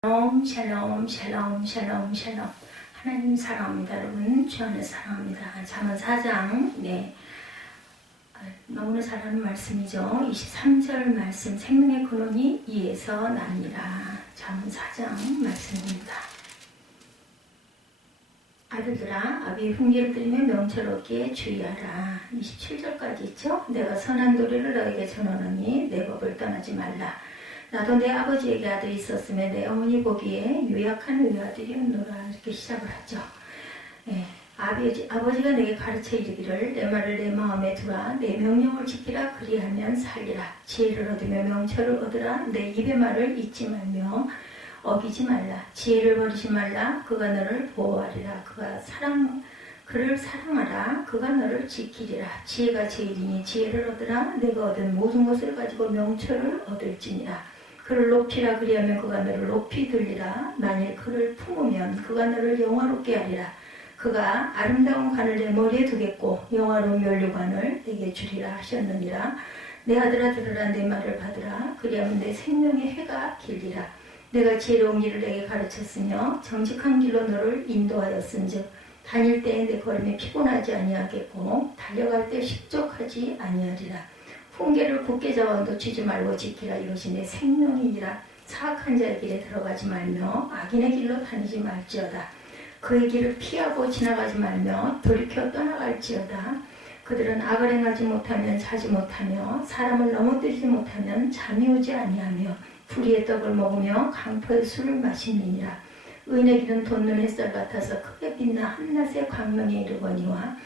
샬롬 샬롬 샬롬 샬롬 샬롬. 하나님 사랑합니다. 여러분 주 안에 사랑합니다. 잠언 4장 너무나 잘하는 말씀이죠. 23절 말씀, 생명의 근원이 이에서 납니다. 잠언 4장 말씀입니다. 아들들아, 아비의 훈계를 들으며 명철 얻기에 주의하라. 27절까지 있죠. 내가 선한 도리를 너에게 전하노니 내 법을 떠나지 말라. 나도 내 아버지에게 아들이 있었으며 내 어머니 보기에 유약한 의아들이었노라. 이렇게 시작을 하죠. 아버지가 내게 가르쳐 이르기를 내 말을 내 마음에 두라. 내 명령을 지키라. 그리하면 살리라. 지혜를 얻으며 명철을 얻으라. 내 입의 말을 잊지 말며 어기지 말라. 지혜를 버리지 말라. 그가 너를 보호하리라. 그를 사랑하라. 그가 너를 지키리라. 지혜가 제일이니 지혜를 얻으라. 내가 얻은 모든 것을 가지고 명철을 얻을지니라. 그를 높이라. 그리하면 그가 너를 높이 들리라. 만일 그를 품으면 그가 너를 영화롭게 하리라. 그가 아름다운 관을 내 머리에 두겠고 영화로운 면류관을 내게 주리라 하셨느니라. 내 아들아 들으라. 내 말을 받으라. 그리하면 내 생명의 해가 길리라. 내가 지혜로운 길을 내게 가르쳤으며 정직한 길로 너를 인도하였은즉 다닐 때에 내 걸음이 피곤하지 아니하겠고 달려갈 때 식족하지 아니하리라. 훈계를 굳게 잡아 놓치지 말고 지키라. 이것이 내 생명이니라. 사악한 자의 길에 들어가지 말며 악인의 길로 다니지 말지어다. 그의 길을 피하고 지나가지 말며 돌이켜 떠나갈지어다. 그들은 악을 행하지 못하면 자지 못하며 사람을 넘어뜨리지 못하면 잠이 오지 아니하며 불의의 떡을 먹으며 강포의 술을 마시느니라. 의인의 길은 돋는 햇살 같아서 크게 빛나 한낮의 광명에 이르거니와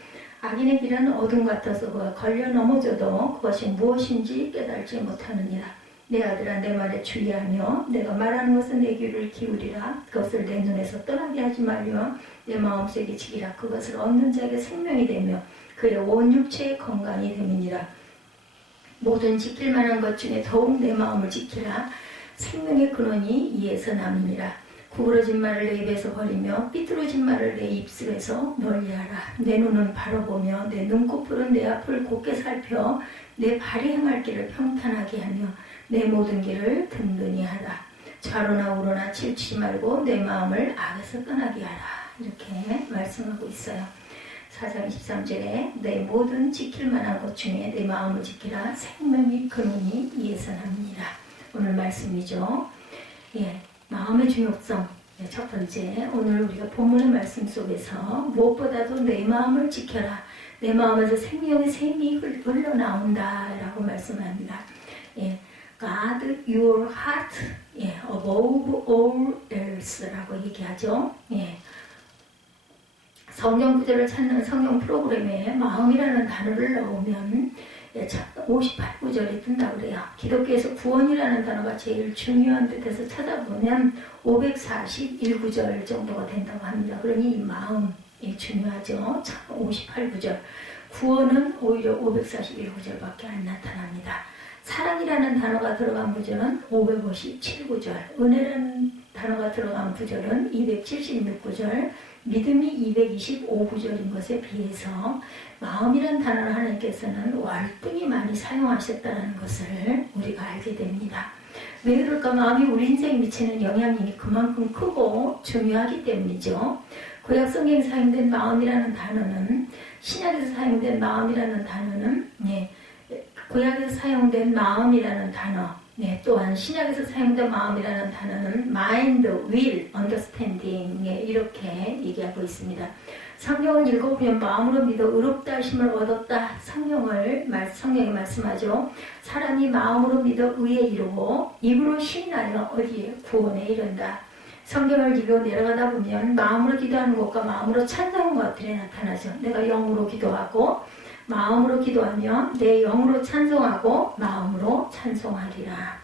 악인의 길은 어둠 같아서 그가 걸려 넘어져도 그것이 무엇인지 깨달지 못하느니라. 내 아들아, 내 말에 주의하며 내가 말하는 것은 내 귀를 기울이라. 그것을 내 눈에서 떠나게 하지 말며 내 마음속에 지키라. 그것을 얻는 자에게 생명이 되며 그의 온 육체의 건강이 됨이니라. 모든 지킬 만한 것 중에 더욱 내 마음을 지키라. 생명의 근원이 이에서 남이니라. 구부러진 말을 내 입에서 버리며 삐뚤어진 말을 내 입술에서 멀리하라. 내 눈은 바로 보며 내 눈꺼풀은 내 앞을 곧게 살펴 내 발이 행할 길을 평탄하게 하며 내 모든 길을 든든히 하라. 좌로나 우로나 치우치지 말고 내 마음을 악에서 떠나게 하라. 이렇게 말씀하고 있어요. 4장 23절에 내 모든 지킬 만한 것 중에 내 마음을 지키라. 생명의 근원이 이에서 납니다. 오늘 말씀이죠. 마음의 중요성. 첫 번째, 오늘 우리가 본문의 말씀 속에서 무엇보다도 내 마음을 지켜라. 내 마음에서 생명의 샘이 흘러나온다 라고 말씀합니다. God, your heart, above all else 라고 얘기하죠. 성경 구절을 찾는 성경 프로그램에 마음이라는 단어를 넣으면 58구절이 뜬다고 그래요. 기독교에서 구원이라는 단어가 제일 중요한 듯해서 찾아보면 541구절 정도가 된다고 합니다. 그러니 이 마음이 중요하죠. 58구절. 구원은 오히려 541구절밖에 안 나타납니다. 사랑이라는 단어가 들어간 구절은 557구절, 은혜라는 단어가 들어간 구절은 276구절, 믿음이 225구절인 것에 비해서 마음이라는 단어를 하나님께서는 월등히 많이 사용하셨다는 것을 우리가 알게 됩니다. 왜 그럴까? 마음이 우리 인생에 미치는 영향이 그만큼 크고 중요하기 때문이죠. 구약 성경에 사용된 마음이라는 단어는, 신약에서 사용된 마음이라는 단어는, 구약에서 사용된 마음이라는 단어, 또한 신약에서 사용된 마음이라는 단어는 mind, will, understanding 이렇게 얘기하고 있습니다. 성경을 읽어보면 마음으로 믿어 의롭다 하심을 얻었다. 성경이 말씀하죠. 사람이 마음으로 믿어 의에 이르고 입으로 시인하여 어디에? 구원에 이른다. 성경을 읽어 내려가다 보면 마음으로 기도하는 것과 마음으로 찬송하는 것들이 나타나죠. 내가 영으로 기도하고 마음으로 기도하면 내 영으로 찬송하고 마음으로 찬송하리라.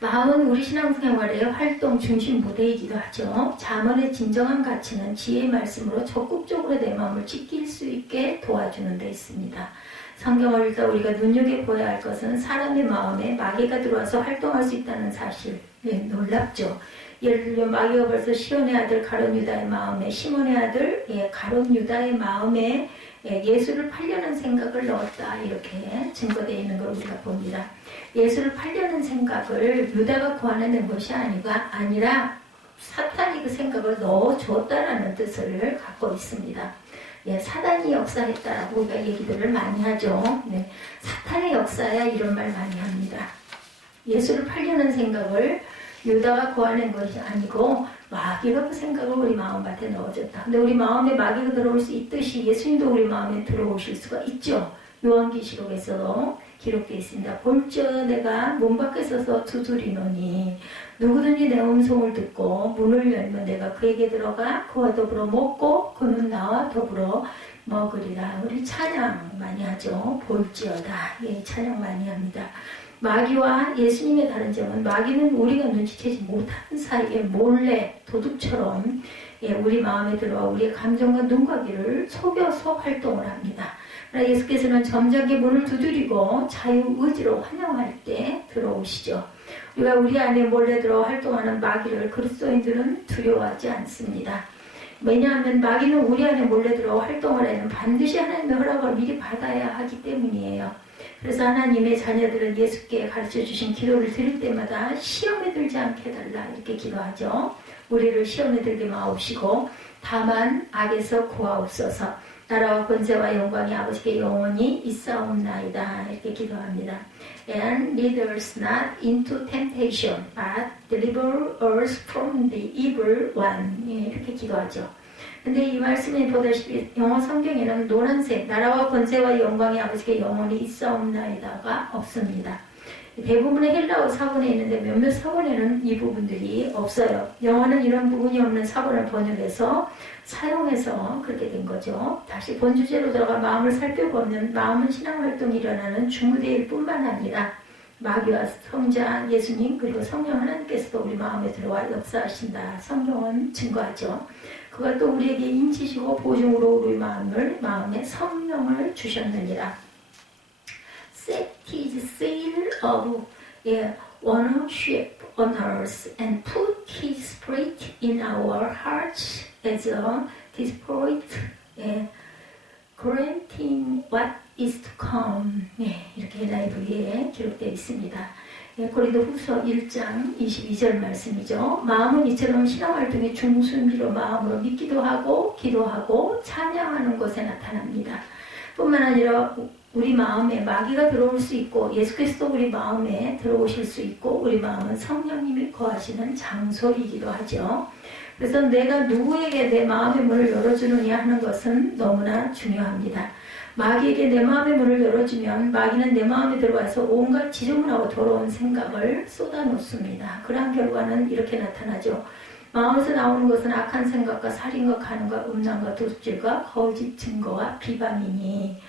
마음은 우리 신앙생활의 활동 중심 무대이기도 하죠. 잠언의 진정한 가치는 지혜의 말씀으로 적극적으로 내 마음을 지킬 수 있게 도와주는 데 있습니다. 성경을 읽다 우리가 눈여겨보아야 할 것은 사람의 마음에 마귀가 들어와서 활동할 수 있다는 사실. 놀랍죠. 예를 들면 마귀가 벌써 시온의 아들 가룟 유다의 마음에, 시몬의 아들 가룟 유다의 마음에 예수를 팔려는 생각을 넣었다 이렇게 증거되어 있는 걸 우리가 봅니다. 예수를 팔려는 생각을 유다가 구하는 것이 아니라 사탄이 그 생각을 넣어줬다라는 뜻을 갖고 있습니다. 사단이 역사했다라고 우리가 얘기들을 많이 하죠. 사탄의 역사야 이런 말 많이 합니다. 예수를 팔려는 생각을 유다가 구하는 것이 아니고 마귀가 그 생각을 우리 마음밭에 넣어줬다. 근데 우리 마음에 마귀가 들어올 수 있듯이 예수님도 우리 마음에 들어오실 수가 있죠. 요한계시록에서도 기록되어 있습니다. 볼지어다 내가 문 밖에 서서 두드리노니 누구든지 내 음성을 듣고 문을 열면 내가 그에게 들어가 그와 더불어 먹고 그는 나와 더불어 먹으리라. 우리 찬양 많이 하죠. 볼지어다. 찬양 많이 합니다. 마귀와 예수님의 다른 점은 마귀는 우리가 눈치채지 못하는 사이에 몰래 도둑처럼 우리 마음에 들어와 우리의 감정과 눈과 귀를 속여서 활동을 합니다. 그러나 예수께서는 점잖게 문을 두드리고 자유의지로 환영할 때 들어오시죠. 우리가 우리 안에 몰래 들어 활동하는 마귀를 그리스도인들은 두려워하지 않습니다. 왜냐하면 마귀는 우리 안에 몰래 들어 활동을 해는 반드시 하나님의 허락을 미리 받아야 하기 때문이에요. 그래서 하나님의 자녀들은 예수께 가르쳐주신 기도를 드릴 때마다 시험에 들지 않게 해달라 이렇게 기도하죠. 우리를 시험에 들게 마옵시고 다만 악에서 구하옵소서. 나라와 권세와 영광이 아버지께 영원히 있사옵나이다 이렇게 기도합니다. And lead us not into temptation, but deliver us from the evil one. 이렇게 기도하죠. 근데 이 말씀에 보다시피 영어 성경에는 노란색 나라와 권세와 영광이 아버지께 영원히 있사옵나이다가 없습니다. 대부분의 헬라어 사본에 있는데 몇몇 사본에는 이 부분들이 없어요. 영어는 이런 부분이 없는 사본을 번역해서 사용해서 그렇게 된 거죠. 다시 본주제로 들어가 마음을 살펴보면 마음은 신앙활동이 일어나는 중무대일 뿐만 아니라 마귀와 성자 예수님 그리고 성령 하나님께서도 우리 마음에 들어와 역사하신다. 성경은 증거하죠. 그가 또 우리에게 인치시고 보증으로 우리 마음에 성령을 주셨느니라. Set his seal of ownership on us and put his spirit in our hearts as a deposit, granting what is to come. 이렇게 NIV에 기록되어 있습니다. 고린도후서 1장 22절 말씀이죠. 마음은 이처럼 신앙활동의 중순기로 마음으로 믿기도 하고 기도하고 찬양하는 것에 나타납니다. 뿐만 아니라 우리 마음에 마귀가 들어올 수 있고 예수께서도 우리 마음에 들어오실 수 있고 우리 마음은 성령님이 거하시는 장소이기도 하죠. 그래서 내가 누구에게 내 마음의 문을 열어주느냐 하는 것은 너무나 중요합니다. 마귀에게 내 마음의 문을 열어주면 마귀는 내 마음에 들어와서 온갖 지저분하고 더러운 생각을 쏟아놓습니다. 그러한 결과는 이렇게 나타나죠. 마음에서 나오는 것은 악한 생각과 살인과 간음과 음란과 도둑질과 거짓 증거와 비방이니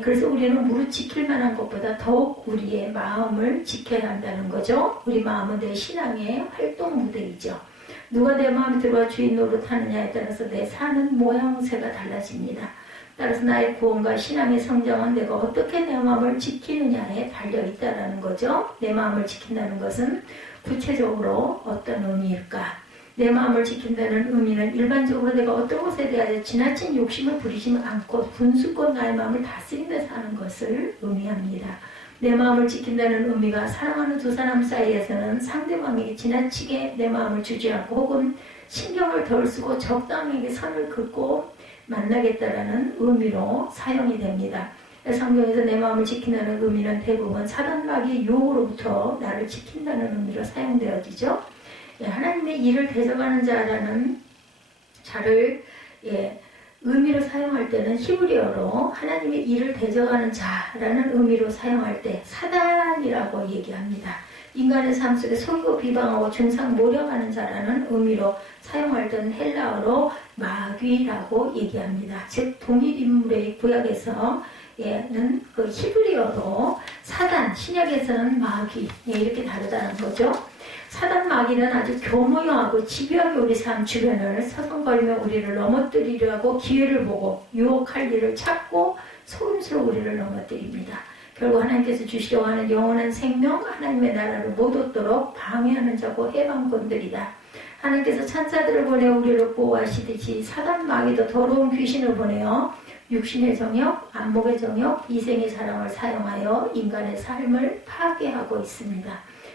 그래서 우리는 무릇 지킬 만한 것보다 더욱 우리의 마음을 지켜야 한다는 거죠. 우리 마음은 내 신앙의 활동 무대이죠. 누가 내 마음에 들어와 주인 노릇하느냐에 따라서 내 사는 모양새가 달라집니다. 따라서 나의 구원과 신앙의 성장은 내가 어떻게 내 마음을 지키느냐에 달려있다는 거죠. 내 마음을 지킨다는 것은 구체적으로 어떤 의미일까? 내 마음을 지킨다는 의미는 일반적으로 내가 어떤 것에 대하여 지나친 욕심을 부리지 않고 분수껏 나의 마음을 다스리면서 하는 것을 의미합니다. 내 마음을 지킨다는 의미가 사랑하는 두 사람 사이에서는 상대방에게 지나치게 내 마음을 주지 않고 혹은 신경을 덜 쓰고 적당하게 선을 긋고 만나겠다라는 의미로 사용이 됩니다. 성경에서 내 마음을 지킨다는 의미는 대부분 사단 마귀의 유혹으로부터 나를 지킨다는 의미로 사용되어지죠. 하나님의 일을 대적하는 자라는 자를 의미로 사용할 때는 히브리어로 하나님의 일을 대적하는 자라는 의미로 사용할 때 사단이라고 얘기합니다. 인간의 삶 속에 속이고 비방하고 중상 모략하는 자라는 의미로 사용할 때는 헬라어로 마귀라고 얘기합니다. 즉 동일 인물의 구약에서 는 그 히브리어로 사단, 신약에서는 마귀 이렇게 다르다는 거죠. 사단 마귀는 아주 교모형하고 집요하게 우리 삶 주변을 서성거리며 우리를 넘어뜨리려고 기회를 보고 유혹할 일을 찾고 속임수로 우리를 넘어뜨립니다. 결국 하나님께서 주시려고 하는 영원한 생명, 하나님의 나라를 못 얻도록 방해하는 자고 해방꾼들이다. 하나님께서 천사들을 보내 우리를 보호하시듯이 사단 마귀도 더러운 귀신을 보내어 육신의 정욕, 안목의 정욕, 이생의 사랑을 사용하여 인간의 삶을 파괴하고 있습니다.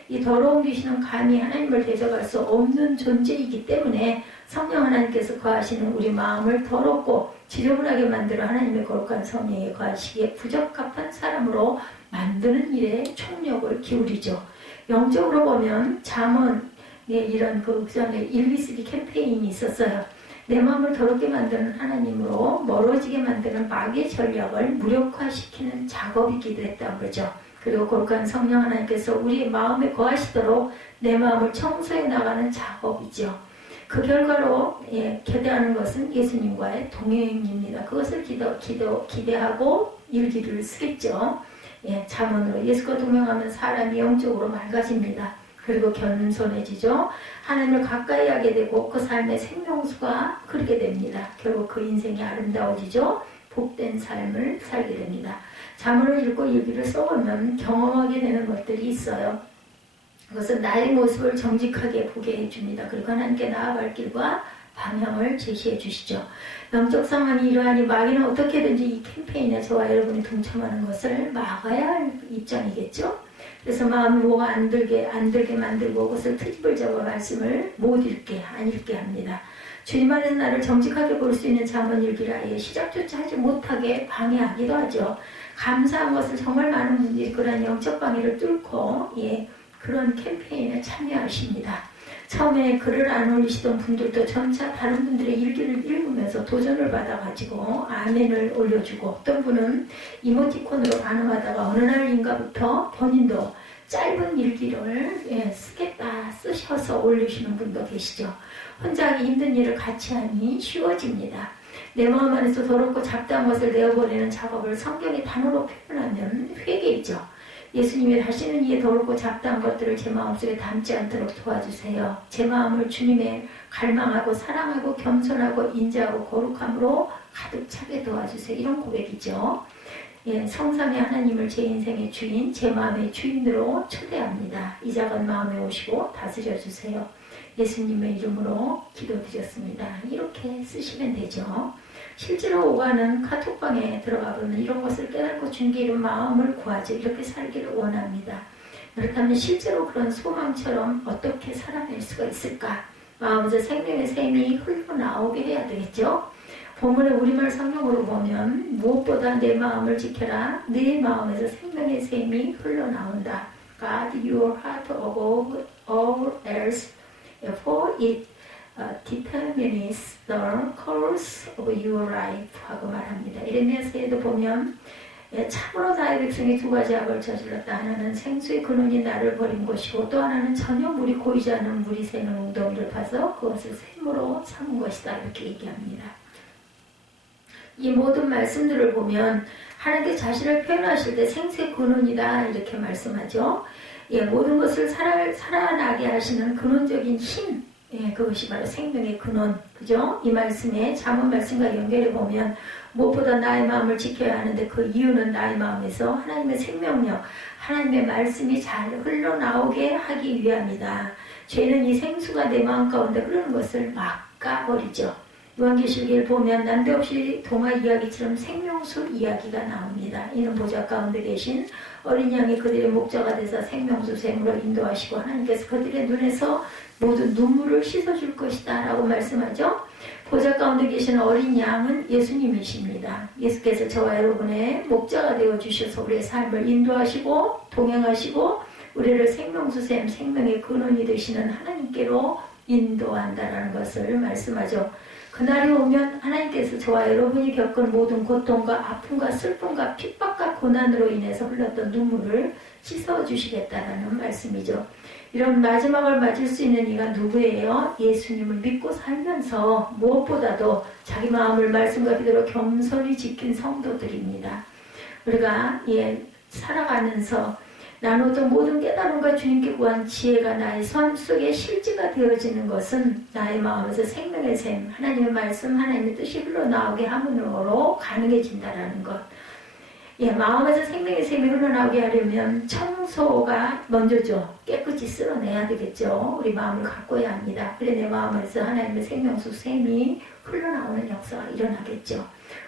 이 더러운 귀신은 감히 하나님을 대적할 수 없는 존재이기 때문에 성령 하나님께서 거하시는 우리 마음을 더럽고 지저분하게 만들어 하나님의 거룩한 성령에 거하시기에 부적합한 사람으로 만드는 일에 총력을 기울이죠. 영적으로 보면 잠언에 이런 그 전에 일기쓰기 캠페인이 있었어요. 내 마음을 더럽게 만드는 하나님으로 멀어지게 만드는 마귀의 전략을 무력화시키는 작업이 기도했다고 그러죠. 그리고 거룩한 성령 하나님께서 우리의 마음에 거하시도록 내 마음을 청소해 나가는 작업이죠. 그 결과로 기대하는 것은 예수님과의 동행입니다. 그것을 기대하고 일기를 쓰겠죠. 잠언으로 예수과 동행하면 사람이 영적으로 맑아집니다. 그리고 겸손해지죠. 하나님을 가까이 하게 되고 그 삶의 생명수가 흐르게 됩니다. 결국 그 인생이 아름다워지죠. 복된 삶을 살게 됩니다. 잠언을 읽고 일기를 써보면 경험하게 되는 것들이 있어요. 그것은 나의 모습을 정직하게 보게 해줍니다. 그리고 하나님께 나아갈 길과 방향을 제시해 주시죠. 영적 상황이 이러하니 마귀는 어떻게든지 이 캠페인에 저와 여러분이 동참하는 것을 막아야 할 입장이겠죠. 그래서 마음이 뭐가 안 들게 만들고 그것을 트집을 잡아 말씀을 못 읽게 안 읽게 합니다. 주님 안에서 나를 정직하게 볼 수 있는 잠언 일기를 아예 시작조차 하지 못하게 방해하기도 하죠. 감사한 것은 정말 많은 분들이 그런 영적 방해를 뚫고 그런 캠페인에 참여하십니다. 처음에 글을 안 올리시던 분들도 점차 다른 분들의 일기를 읽으면서 도전을 받아가지고 아멘을 올려주고 어떤 분은 이모티콘으로 반응하다가 어느 날인가부터 본인도 짧은 일기를 쓰겠다 쓰셔서 올리시는 분도 계시죠. 혼자 하기 힘든 일을 같이 하니 쉬워집니다. 내 마음 안에서 더럽고 잡다한 것을 내어버리는 작업을 성경의 단어로 표현하면 회개이죠. 예수님이 다시는 이 더럽고 잡다한 것들을 제 마음속에 담지 않도록 도와주세요. 제 마음을 주님의 갈망하고 사랑하고 겸손하고 인자하고 거룩함으로 가득 차게 도와주세요. 이런 고백이죠. 성삼위 하나님을 제 인생의 주인, 제 마음의 주인으로 초대합니다. 이 작은 마음에 오시고 다스려 주세요. 예수님의 이름으로 기도드렸습니다. 이렇게 쓰시면 되죠. 실제로 오가는 카톡방에 들어가 보면 이런 것을 깨닫고 주님께 이런 마음을 구하죠. 이렇게 살기를 원합니다. 그렇다면 실제로 그런 소망처럼 어떻게 살아낼 수가 있을까? 마음에서 생명의 샘이 흘러나오게 해야 되겠죠. 본문의 우리말 성경으로 보면 무엇보다 내 마음을 지켜라. 내 마음에서 생명의 샘이 흘러나온다. God your heart above all else, for it determines the course of your life 하고 말합니다. 에레미야서에도 보면 참으로 나의 백성이 두 가지 악을 저질렀다. 하나는 생수의 근원이 나를 버린 것이고 또 하나는 전혀 물이 고이지 않은 물이 새는 웅덩이를 파서 그것을 샘으로 삼은 것이다. 이렇게 얘기합니다. 이 모든 말씀들을 보면 하나님께 자신을 표현하실 때 생수의 근원이다 이렇게 말씀하죠. 모든 것을 살아나게 하시는 근원적인 힘, 그것이 바로 생명의 근원, 그죠? 이 말씀에 잠언 말씀과 연결해 보면 무엇보다 나의 마음을 지켜야 하는데 그 이유는 나의 마음에서 하나님의 생명력, 하나님의 말씀이 잘 흘러나오게 하기 위함이다. 죄는 이 생수가 내 마음 가운데 흐르는 것을 막아버리죠. 요한계시록을 보면 난데없이 동화 이야기처럼 생명수 이야기가 나옵니다. 이는 보좌 가운데 계신 어린 양이 그들의 목자가 되사 생명수 샘으로 인도하시고 하나님께서 그들의 눈에서 모든 눈물을 씻어줄 것이다 라고 말씀하죠. 보좌 가운데 계신 어린 양은 예수님이십니다. 예수께서 저와 여러분의 목자가 되어주셔서 우리의 삶을 인도하시고 동행하시고 우리를 생명수 샘, 생명의 근원이 되시는 하나님께로 인도한다라는 것을 말씀하죠. 그날이 오면 하나님께서 저와 여러분이 겪은 모든 고통과 아픔과 슬픔과 핍박과 고난으로 인해서 흘렀던 눈물을 씻어주시겠다라는 말씀이죠. 이런 마지막을 맞을 수 있는 이가 누구예요? 예수님을 믿고 살면서 무엇보다도 자기 마음을 말씀과 기도로 겸손히 지킨 성도들입니다. 우리가 살아가면서 나누던 모든 깨달음과 주님께 구한 지혜가 나의 삶 속에 실제가 되어지는 것은 나의 마음에서 생명의 샘, 하나님의 말씀, 하나님의 뜻이 흘러나오게 함으로 가능해진다라는 것. 예, 마음에서 생명의 샘이 흘러나오게 하려면 청소가 먼저죠. 깨끗이 쓸어내야 되겠죠. 우리 마음을 가꿔야 합니다. 그래 내 마음에서 하나님의 생명수 샘이 흘러나오는 역사가 일어나겠죠.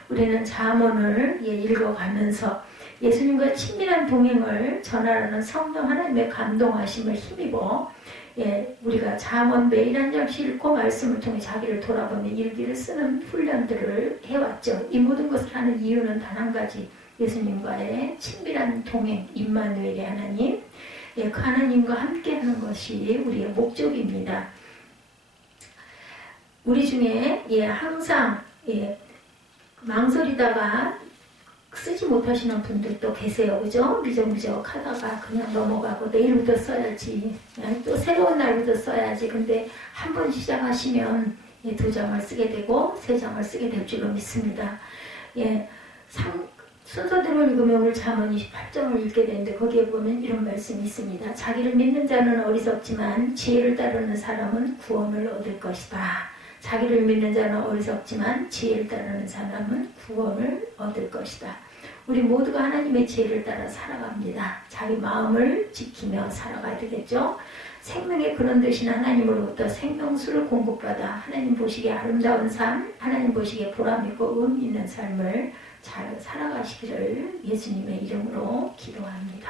우리는 잠언을 읽어가면서 예수님과 친밀한 동행을 전하라는 성령 하나님의 감동하심을 힘입어 우리가 잠언 매일 한 장씩 읽고 말씀을 통해 자기를 돌아보며 일기를 쓰는 훈련들을 해왔죠. 이 모든 것을 하는 이유는 단 한 가지, 예수님과의 친밀한 동행, 임마누엘의 하나님, 그 하나님과 함께하는 것이 우리의 목적입니다. 우리 중에 항상 망설이다가 쓰지 못하시는 분들도 계세요. 그죠? 미적미적 하다가 그냥 넘어가고 내일부터 써야지. 또 새로운 날부터 써야지. 근데 한 번 시작하시면 2장을 쓰게 되고 3장을 쓰게 될 줄로 믿습니다. 순서대로 읽으면 오늘 잠언 28장을 읽게 되는데 거기에 보면 이런 말씀이 있습니다. 자기를 믿는 자는 어리석지만 지혜를 따르는 사람은 구원을 얻을 것이다. 자기를 믿는 자는 어리석지만 지혜를 따르는 사람은 구원을 얻을 것이다. 우리 모두가 하나님의 지혜를 따라 살아갑니다. 자기 마음을 지키며 살아가야 되겠죠. 생명의 근원 되신 하나님으로부터 생명수를 공급받아 하나님 보시기에 아름다운 삶, 하나님 보시기에 보람있고 의미 있는 삶을 잘 살아가시기를 예수님의 이름으로 기도합니다.